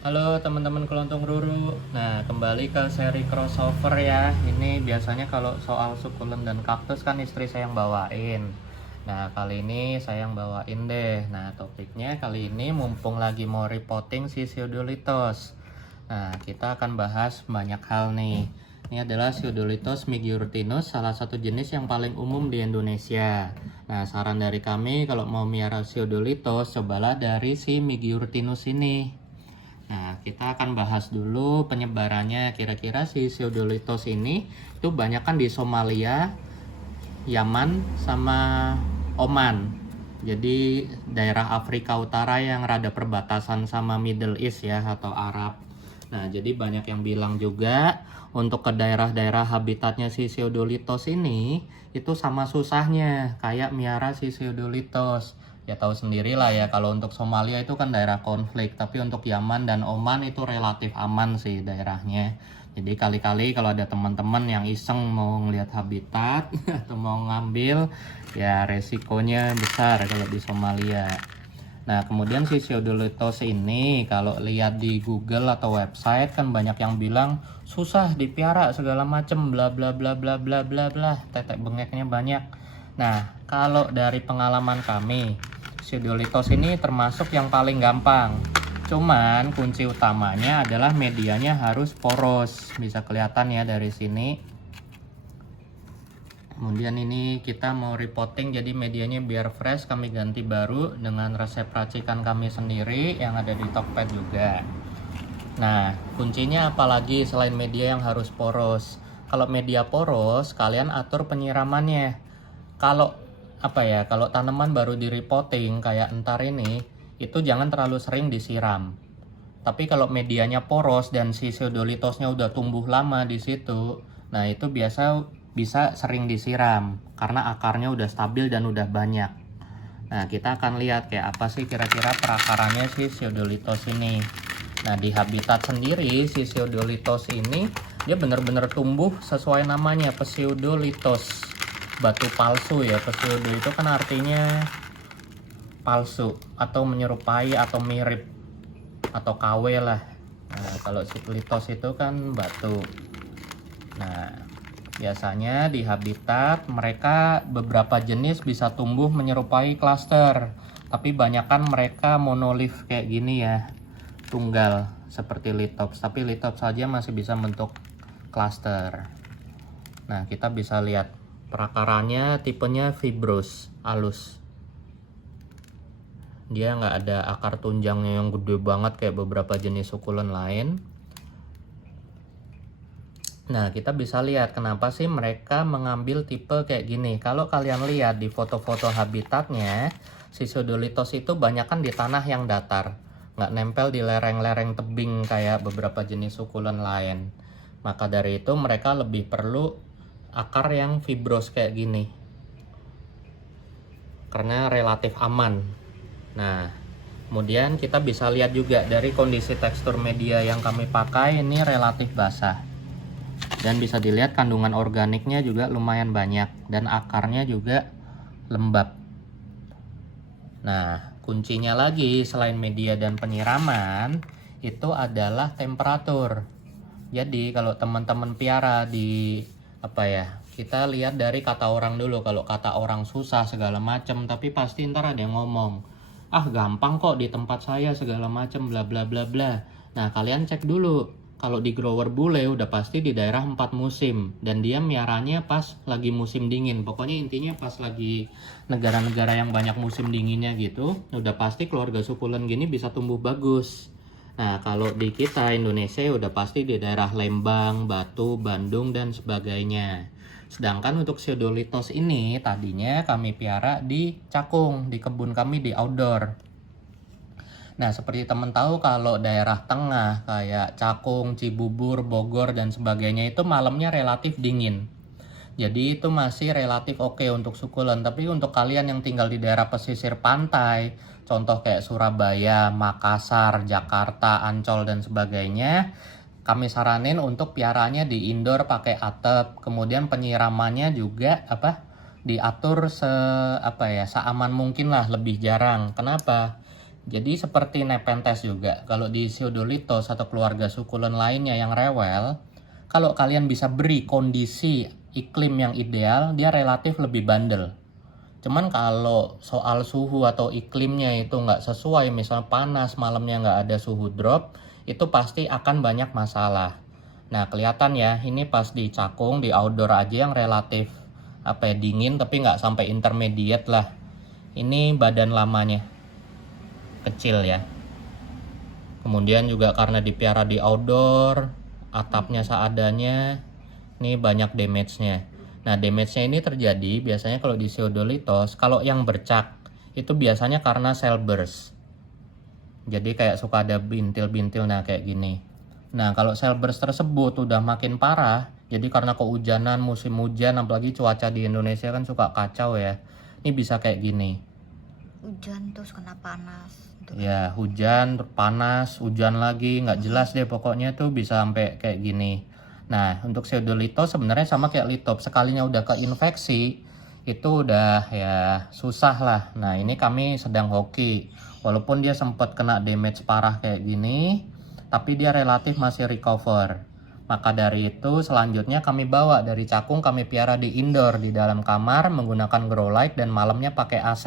Halo teman-teman kelontung ruru. Nah, kembali ke seri crossover ya. Ini biasanya kalau soal sukulent dan kaktus kan istri saya yang bawain. Nah, kali ini saya yang bawain deh. Nah, topiknya kali ini mumpung lagi mau reporting si Pseudolitos. Nah, kita akan bahas banyak hal nih. Ini adalah Pseudolitos migurtinus, salah satu jenis yang paling umum di Indonesia. Nah, saran dari kami kalau mau miara Pseudolitos, cobalah dari si migurtinus ini. Nah, kita akan bahas dulu penyebarannya. Kira-kira si Pseudolitos ini itu banyak kan di Somalia, Yaman, sama Oman. Jadi daerah Afrika Utara yang rada perbatasan sama Middle East ya, atau Arab. Nah, jadi banyak yang bilang juga untuk ke daerah-daerah habitatnya si Pseudolitos ini itu sama susahnya kayak miara si Pseudolitos. Ya tahu sendiri lah ya, kalau untuk Somalia itu kan daerah konflik, tapi untuk Yaman dan Oman itu relatif aman sih daerahnya. Jadi kali-kali kalau ada teman-teman yang iseng mau ngelihat habitat atau mau ngambil, ya resikonya besar kalau di Somalia. Nah, kemudian si Pseudolitos ini kalau lihat di Google atau website kan banyak yang bilang susah dipiara segala macem bla bla bla bla bla bla bla, tetek bengeknya banyak. Nah, kalau dari pengalaman kami, Pseudolitos ini termasuk yang paling gampang. Cuman kunci utamanya adalah medianya harus poros. Bisa kelihatan ya dari sini. Kemudian ini kita mau reporting, jadi medianya biar fresh kami ganti baru dengan resep racikan kami sendiri yang ada di Tokped juga. Nah, kuncinya apalagi selain media yang harus poros. Kalau media poros, kalian atur penyiramannya. Kalau kalau tanaman baru di repotting kayak entar ini, itu jangan terlalu sering disiram. Tapi kalau medianya poros dan si pseudolitosnya udah tumbuh lama di situ, nah itu bisa sering disiram karena akarnya udah stabil dan udah banyak. Nah, kita akan lihat kayak apa sih kira-kira perakarannya si Pseudolitos ini. Nah, di habitat sendiri si Pseudolitos ini dia benar-benar tumbuh sesuai namanya, Pseudolitos. Batu palsu ya, pseudo itu kan artinya palsu atau menyerupai atau mirip atau KW lah. Nah, kalau si litos itu kan batu. Nah, biasanya di habitat mereka beberapa jenis bisa tumbuh menyerupai klaster, tapi banyakan mereka monolif kayak gini ya, tunggal seperti litops. Tapi litops saja masih bisa bentuk klaster. Nah, kita bisa lihat perakarannya tipenya fibrous, halus. Dia nggak ada akar tunjangnya yang gede banget kayak beberapa jenis sukulen lain. Nah, kita bisa lihat kenapa sih mereka mengambil tipe kayak gini. Kalau kalian lihat di foto-foto habitatnya, si Pseudolitos itu banyak kan di tanah yang datar. Nggak nempel di lereng-lereng tebing kayak beberapa jenis sukulen lain. Maka dari itu mereka lebih perlu akar yang fibros kayak gini. Karena relatif aman. Nah, kemudian kita bisa lihat juga dari kondisi tekstur media yang kami pakai ini relatif basah. Dan bisa dilihat kandungan organiknya juga lumayan banyak dan akarnya juga lembab. Nah, kuncinya lagi selain media dan penyiraman itu adalah temperatur. Jadi kalau teman-teman piara di kita lihat dari kata orang dulu. Kalau kata orang susah segala macam, tapi pasti ntar ada yang ngomong, ah gampang kok di tempat saya segala macam bla bla bla bla. Nah, kalian cek dulu. Kalau di grower bule udah pasti di daerah 4 musim dan dia miaranya pas lagi musim dingin. Pokoknya intinya pas lagi negara-negara yang banyak musim dinginnya gitu, udah pasti keluarga sukulen gini bisa tumbuh bagus. Nah, kalau di kita Indonesia udah pasti di daerah Lembang, Batu, Bandung dan sebagainya. Sedangkan untuk Pseudolitos ini tadinya kami piara di Cakung, di kebun kami di outdoor. Nah, seperti teman tahu kalau daerah tengah kayak Cakung, Cibubur, Bogor, dan sebagainya itu malamnya relatif dingin. Jadi itu masih relatif oke untuk sukulen. Tapi untuk kalian yang tinggal di daerah pesisir pantai, contoh kayak Surabaya, Makassar, Jakarta, Ancol, dan sebagainya, kami saranin untuk piaranya di indoor pakai atap. Kemudian penyiramannya juga diatur seaman mungkin lah, lebih jarang. Kenapa? Jadi seperti Nepenthes juga, kalau di Pseudolitos atau keluarga sukulen lainnya yang rewel, kalau kalian bisa beri kondisi iklim yang ideal, dia relatif lebih bandel. Cuman kalau soal suhu atau iklimnya itu nggak sesuai, misalnya panas, malamnya nggak ada suhu drop, itu pasti akan banyak masalah. Nah, kelihatan ya, ini pas di cakung, di outdoor aja yang relatif dingin, tapi nggak sampai intermediate lah. Ini badan lamanya kecil ya. Kemudian juga karena dipiara di outdoor, atapnya seadanya, ini banyak damage-nya. Nah, damage-nya ini terjadi biasanya kalau di Pseudolitos, kalau yang bercak itu biasanya karena cell burst. Jadi kayak suka ada bintil-bintil, nah kayak gini. Nah, kalau cell burst tersebut udah makin parah, jadi karena kehujanan, musim hujan, apalagi cuaca di Indonesia kan suka kacau ya. Ini bisa kayak gini. Hujan terus kena panas. Ya, hujan, panas, hujan lagi, nggak jelas deh pokoknya tuh bisa sampai kayak gini. Nah, untuk Pseudolitos sebenarnya sama kayak Litop, sekalinya udah keinfeksi, itu udah ya susah lah. Nah, ini kami sedang hoki. Walaupun dia sempat kena damage parah kayak gini, tapi dia relatif masih recover. Maka dari itu selanjutnya kami bawa dari cakung, kami piara di indoor, di dalam kamar menggunakan grow light dan malamnya pakai AC.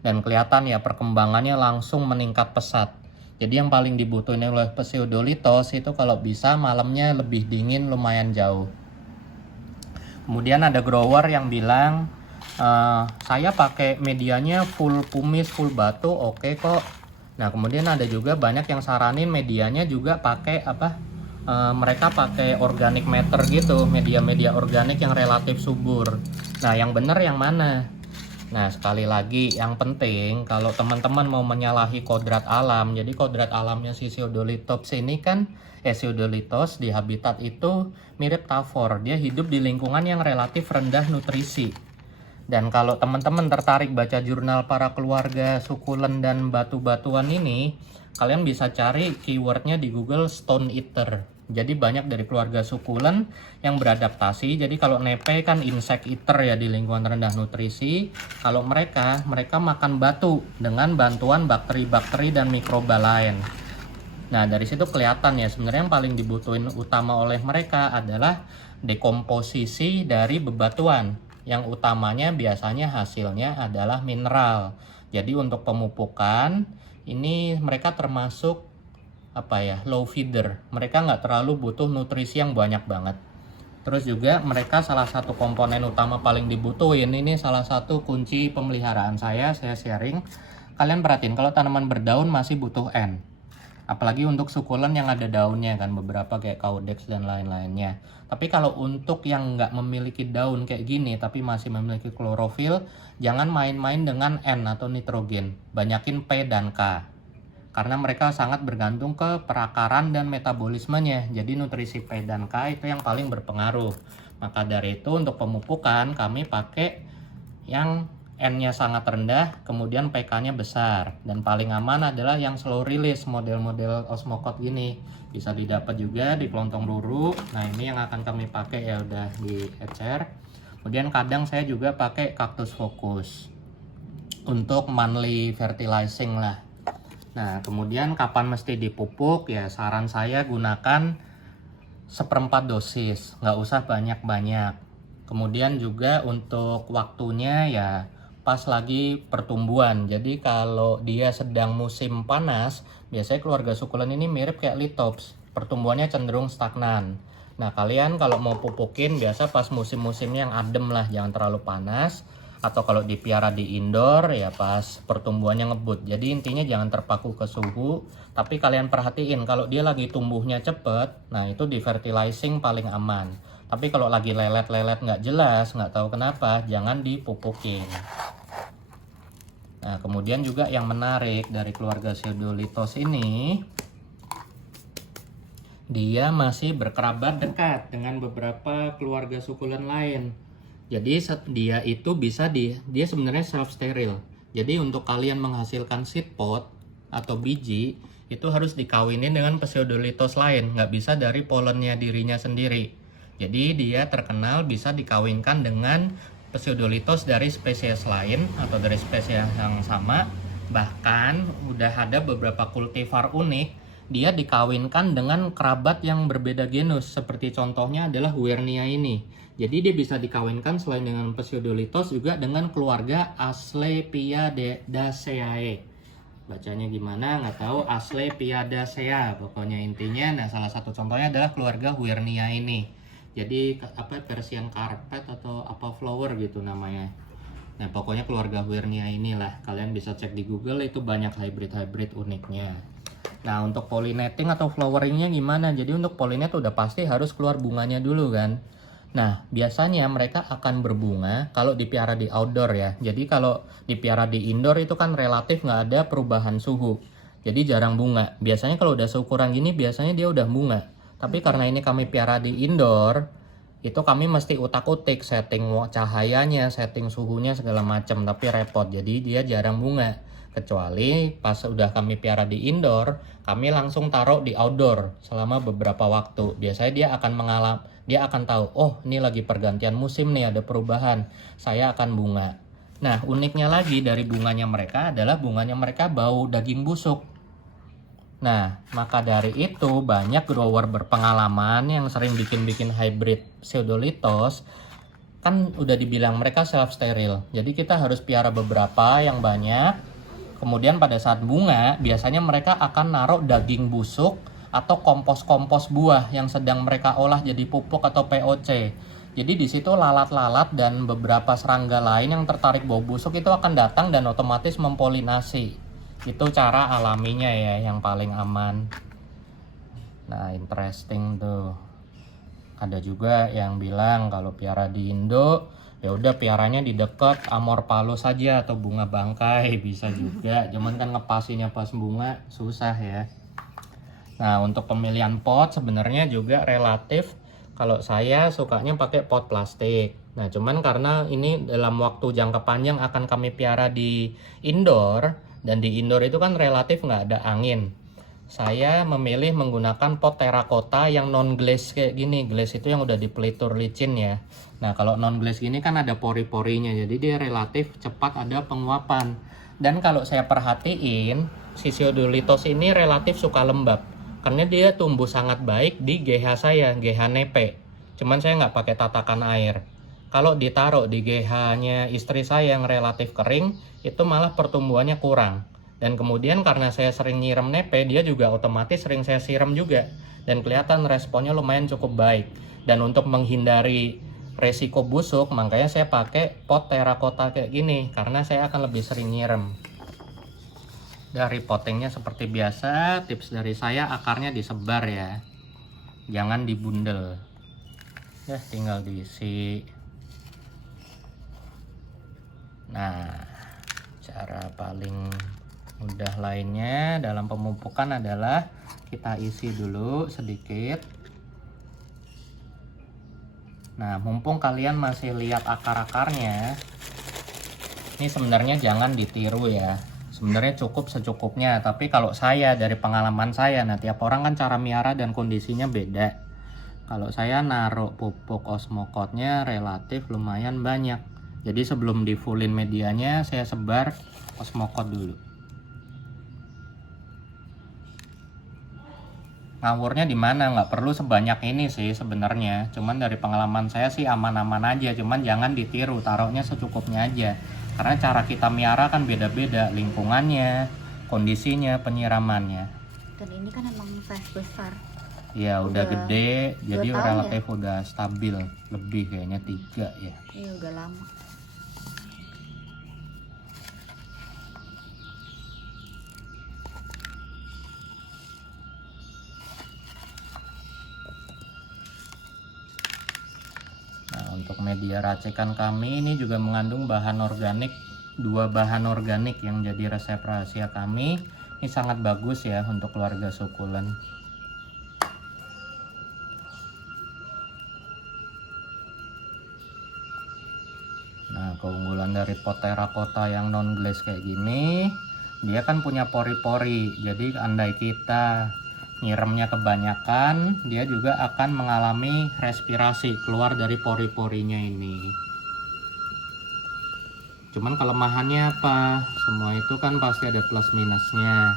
Dan kelihatan ya perkembangannya langsung meningkat pesat. Jadi yang paling dibutuhin oleh Pseudolitos itu kalau bisa malamnya lebih dingin lumayan jauh. Kemudian ada grower yang bilang, saya pakai medianya full kumis, full batu, oke kok. Nah, kemudian ada juga banyak yang saranin medianya juga pakai mereka pakai organic matter gitu, media-media organik yang relatif subur. Nah, yang benar yang mana? Nah, sekali lagi yang penting kalau teman-teman mau menyalahi kodrat alam, jadi kodrat alamnya si Pseudolitos ini kan Pseudolitos di habitat itu mirip tavor, dia hidup di lingkungan yang relatif rendah nutrisi. Dan kalau teman-teman tertarik baca jurnal para keluarga sukulen dan batu-batuan ini, kalian bisa cari keywordnya di Google stone eater. Jadi banyak dari keluarga sukulen yang beradaptasi. Jadi kalau nepe kan insect eater ya di lingkungan rendah nutrisi. Kalau mereka makan batu dengan bantuan bakteri-bakteri dan mikroba lain. Nah, dari situ kelihatan ya sebenarnya yang paling dibutuhin utama oleh mereka adalah dekomposisi dari bebatuan. Yang utamanya biasanya hasilnya adalah mineral. Jadi untuk pemupukan ini mereka termasuk low feeder. Mereka nggak terlalu butuh nutrisi yang banyak banget. Terus juga mereka salah satu komponen utama paling dibutuhin, ini salah satu kunci pemeliharaan saya sharing. Kalian perhatiin kalau tanaman berdaun masih butuh N. Apalagi untuk sukulen yang ada daunnya kan, beberapa kayak Caudex dan lain-lainnya. Tapi kalau untuk yang nggak memiliki daun kayak gini tapi masih memiliki klorofil, jangan main-main dengan N atau nitrogen. Banyakin P dan K. Karena mereka sangat bergantung ke perakaran dan metabolismenya. Jadi nutrisi P dan K itu yang paling berpengaruh. Maka dari itu untuk pemupukan kami pakai yang N-nya sangat rendah, kemudian PK-nya besar. Dan paling aman adalah yang slow release, model-model Osmocote gini. Bisa didapat juga di Kelontong Ruru. Nah, ini yang akan kami pakai ya udah di ecer. Kemudian kadang saya juga pakai Cactus Focus untuk monthly fertilizing lah. Nah, kemudian kapan mesti dipupuk? Ya, saran saya gunakan 1/4 dosis, nggak usah banyak-banyak. Kemudian juga untuk waktunya ya pas lagi pertumbuhan. Jadi kalau dia sedang musim panas, biasanya keluarga sukulen ini mirip kayak Lithops, pertumbuhannya cenderung stagnan. Nah, kalian kalau mau pupukin biasa pas musim-musimnya yang adem lah, jangan terlalu panas. Atau kalau dipiara di indoor ya pas pertumbuhannya ngebut. Jadi intinya jangan terpaku ke suhu, tapi kalian perhatiin kalau dia lagi tumbuhnya cepet, nah itu di fertilizing paling aman. Tapi kalau lagi lelet-lelet nggak jelas, nggak tahu kenapa, jangan dipupukin. Nah, kemudian juga yang menarik dari keluarga Pseudolitos ini, dia masih berkerabat dekat dengan beberapa keluarga sukulen lain. Jadi dia itu dia sebenarnya self steril. Jadi untuk kalian menghasilkan seed pod atau biji itu harus dikawinin dengan Pseudolitos lain, nggak bisa dari polennya dirinya sendiri. Jadi dia terkenal bisa dikawinkan dengan Pseudolitos dari spesies lain atau dari spesies yang sama. Bahkan udah ada beberapa kultivar unik, dia dikawinkan dengan kerabat yang berbeda genus. Seperti contohnya adalah Huernia ini. Jadi dia bisa dikawinkan selain dengan Pseudolitos juga dengan keluarga Asclepiadaceae. Bacanya gimana nggak tahu, Asclepiadaceae pokoknya intinya. Nah, salah satu contohnya adalah keluarga Huernia ini. Jadi Persian carpet atau apa flower gitu namanya. Nah, pokoknya keluarga Huernia inilah. Kalian bisa cek di Google, itu banyak hybrid uniknya. Nah, untuk pollinating atau floweringnya gimana? Jadi untuk pollinate udah pasti harus keluar bunganya dulu kan. Nah, biasanya mereka akan berbunga kalau dipelihara di outdoor ya. Jadi kalau dipelihara di indoor itu kan relatif nggak ada perubahan suhu. Jadi jarang bunga. Biasanya kalau udah seukuran gini biasanya dia udah bunga. Tapi karena ini kami pelihara di indoor, itu kami mesti utak-utik setting cahayanya, setting suhunya segala macam. Tapi repot, jadi dia jarang bunga. Kecuali pas udah kami pelihara di indoor, kami langsung taruh di outdoor selama beberapa waktu. Biasanya dia akan tahu, oh ini lagi pergantian musim nih, ada perubahan, saya akan bunga. Nah, uniknya lagi dari bunganya mereka adalah bunganya mereka bau daging busuk. Nah, maka dari itu banyak grower berpengalaman yang sering bikin hybrid Pseudolitos, kan udah dibilang mereka self steril. Jadi kita harus piara beberapa yang banyak. Kemudian pada saat bunga, biasanya mereka akan naruh daging busuk atau kompos-kompos buah yang sedang mereka olah jadi pupuk atau POC. Jadi di situ lalat-lalat dan beberapa serangga lain yang tertarik bau busuk itu akan datang dan otomatis mempolinasi. Itu cara alaminya ya, yang paling aman. Nah, interesting tuh. Ada juga yang bilang kalau piara di Indo, ya udah piaranya di dekat Amor Palus saja atau bunga bangkai, bisa juga. Cuman kan ngepasinya pas bunga susah ya. Nah, untuk pemilihan pot sebenarnya juga relatif. Kalau saya sukanya pakai pot plastik. Nah, cuman karena ini dalam waktu jangka panjang akan kami piara di indoor, dan di indoor itu kan relatif nggak ada angin. Saya memilih menggunakan pot terakota yang non glaze kayak gini. Glaze itu yang udah dipelitur licin ya. Nah, kalau non glaze gini kan ada pori-porinya, jadi dia relatif cepat ada penguapan. Dan kalau saya perhatiin, si Pseudolitos ini relatif suka lembab. Karena dia tumbuh sangat baik di GH saya, GH nepe. Cuman saya nggak pakai tatakan air. Kalau ditaruh di GH-nya istri saya yang relatif kering, itu malah pertumbuhannya kurang. Dan kemudian karena saya sering nyiram nepe, dia juga otomatis sering saya siram juga. Dan kelihatan responnya lumayan cukup baik. Dan untuk menghindari resiko busuk, makanya saya pakai pot terakota kayak gini. Karena saya akan lebih sering nyiram. Dari pottingnya seperti biasa, tips dari saya akarnya disebar ya, jangan dibundel. Ya, tinggal diisi. Nah, cara paling mudah lainnya dalam pemupukan adalah kita isi dulu sedikit. Nah, mumpung kalian masih lihat akar-akarnya, ini sebenarnya jangan ditiru ya. Sebenarnya cukup secukupnya, tapi kalau saya dari pengalaman saya, nah tiap orang kan cara miara dan kondisinya beda. Kalau saya naruh pupuk osmokotnya relatif lumayan banyak. Jadi sebelum di fullin medianya, saya sebar osmokot dulu. Ngawurnya di mana? Nggak perlu sebanyak ini sih sebenarnya. Cuman dari pengalaman saya sih aman-aman aja. Cuman jangan ditiru, taruhnya secukupnya aja. Karena cara kita miara kan beda-beda, lingkungannya, kondisinya, penyiramannya. Dan ini kan emang size besar. Ya udah gede, jadi relatif ya? udah stabil. Lebih kayaknya 3 ya. Iya udah lama. Untuk media racikan kami ini juga mengandung bahan organik, 2 bahan organik yang jadi resep rahasia kami. Ini sangat bagus ya untuk keluarga sukulen. Nah, keunggulan dari pot terakota yang non glaze kayak gini, dia kan punya pori-pori. Jadi andai kita nyiramnya kebanyakan, dia juga akan mengalami respirasi keluar dari pori-porinya ini. Cuman kelemahannya apa? Semua itu kan pasti ada plus minusnya.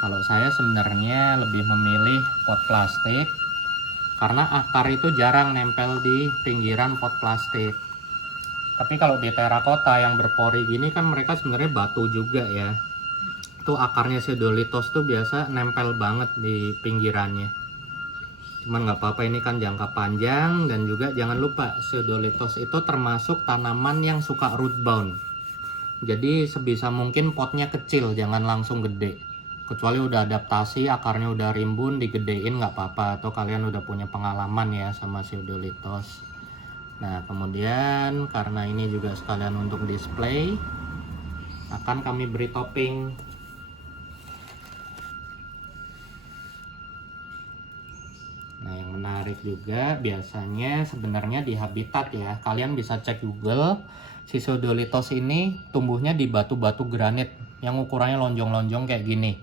Kalau saya sebenarnya lebih memilih pot plastik karena akar itu jarang nempel di pinggiran pot plastik. Tapi kalau di terakota yang berpori gini kan mereka sebenarnya batu juga ya. Itu akarnya Pseudolitos tuh biasa nempel banget di pinggirannya. Cuman nggak apa-apa, ini kan jangka panjang. Dan juga jangan lupa Pseudolitos itu termasuk tanaman yang suka root bound. Jadi sebisa mungkin potnya kecil, jangan langsung gede. Kecuali udah adaptasi, akarnya udah rimbun, digedein nggak apa-apa. Atau kalian udah punya pengalaman ya sama Pseudolitos. Nah kemudian karena ini juga sekalian untuk display, akan kami beri topping. Nah yang menarik juga biasanya sebenarnya di habitat ya, kalian bisa cek Google, si Pseudolitos ini tumbuhnya di batu-batu granit yang ukurannya lonjong-lonjong kayak gini.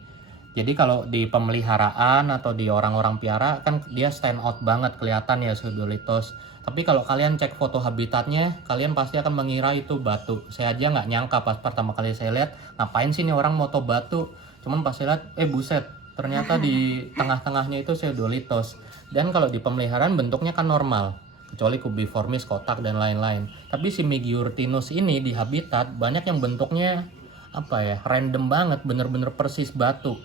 Jadi kalau di pemeliharaan atau di orang-orang piara kan dia stand out banget kelihatan ya Pseudolitos. Tapi kalau kalian cek foto habitatnya, kalian pasti akan mengira itu batu. Saya aja nggak nyangka pas pertama kali saya lihat, ngapain sih nih orang moto batu. Cuman pas saya lihat, buset, ternyata di tengah-tengahnya itu Pseudolitos. Dan kalau di pemeliharaan bentuknya kan normal, kecuali cubiformis, kotak, dan lain-lain. Tapi si Megiurtinus ini di habitat banyak yang bentuknya random banget, bener-bener persis batu.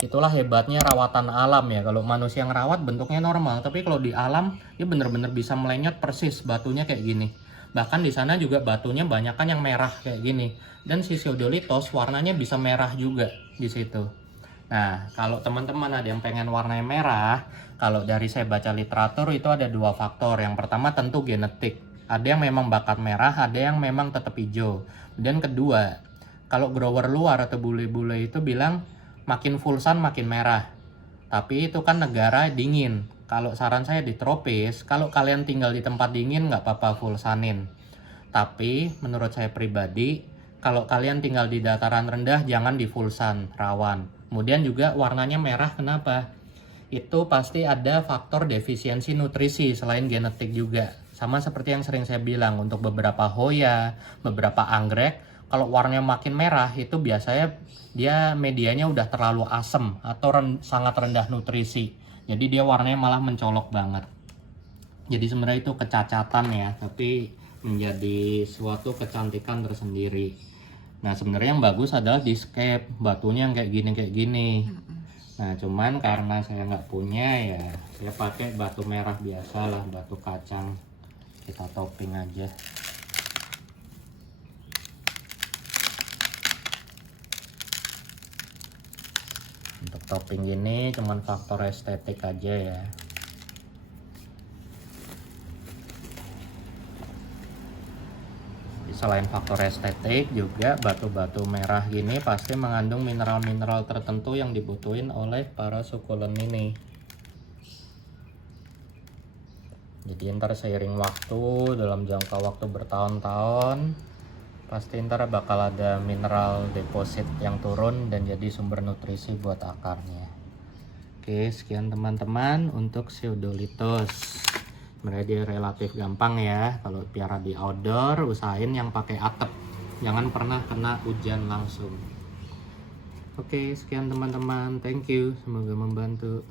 Itulah hebatnya rawatan alam ya. Kalau manusia ngerawat bentuknya normal, tapi kalau di alam dia bener-bener bisa melenyot persis batunya kayak gini. Bahkan di sana juga batunya banyak kan yang merah kayak gini. Dan si Pseudolitos warnanya bisa merah juga di situ. Nah, kalau teman-teman ada yang pengen warnanya merah, kalau dari saya baca literatur itu ada dua faktor. Yang pertama tentu genetik. Ada yang memang bakat merah, ada yang memang tetap hijau. Dan kedua, kalau grower luar atau bule-bule itu bilang makin full sun makin merah. Tapi itu kan negara dingin. Kalau saran saya di tropis, kalau kalian tinggal di tempat dingin nggak apa-apa full sunin. Tapi menurut saya pribadi, kalau kalian tinggal di dataran rendah jangan di full sun, rawan. Kemudian juga warnanya merah, kenapa? Itu pasti ada faktor defisiensi nutrisi selain genetik juga. Sama seperti yang sering saya bilang, untuk beberapa hoya, beberapa anggrek, kalau warnanya makin merah itu biasanya dia medianya udah terlalu asam atau sangat rendah nutrisi. Jadi dia warnanya malah mencolok banget. Jadi sebenarnya itu kecacatan ya, tapi menjadi suatu kecantikan tersendiri. Nah sebenarnya yang bagus adalah di scape, batunya yang kayak gini. Nah cuman karena saya nggak punya ya, saya pakai batu merah biasa lah, batu kacang. Kita topping aja. Untuk topping ini cuman faktor estetik aja ya. Selain faktor estetik juga batu-batu merah gini pasti mengandung mineral-mineral tertentu yang dibutuhin oleh para sukulen ini. Jadi ntar seiring waktu, dalam jangka waktu bertahun-tahun, pasti ntar bakal ada mineral deposit yang turun dan jadi sumber nutrisi buat akarnya. Oke, sekian teman-teman untuk Pseudolitos. Sebenarnya dia relatif gampang ya. Kalau piara di outdoor, usahain yang pakai atap, jangan pernah kena hujan langsung. Oke, sekian teman-teman, thank you, semoga membantu.